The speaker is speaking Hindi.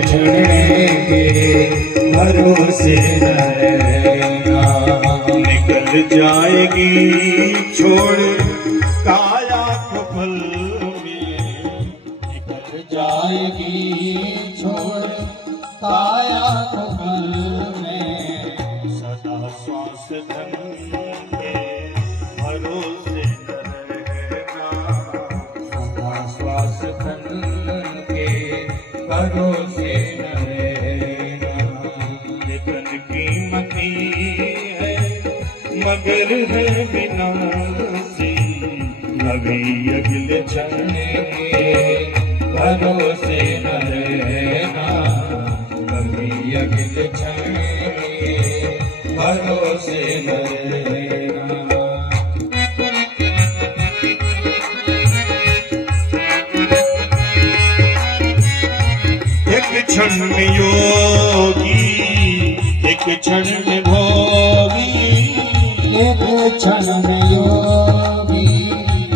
क्षण के भरोसे न रहना। निकल जाएगी छोड़ काया को पल में, निकल जाएगी छोड़ काया को पल में। सदा श्वास धन के भरोसे न रहना। सदा श्वास धन के भरोसे न रहना। धन कीमती है मगर है विनाशी, कभी अगले क्षण के भरोसे न रहना। कभी अगले क्षण के भरोसे न रहना। एक क्षण में योगी, एक क्षण में भोगी, एक क्षण में योगी,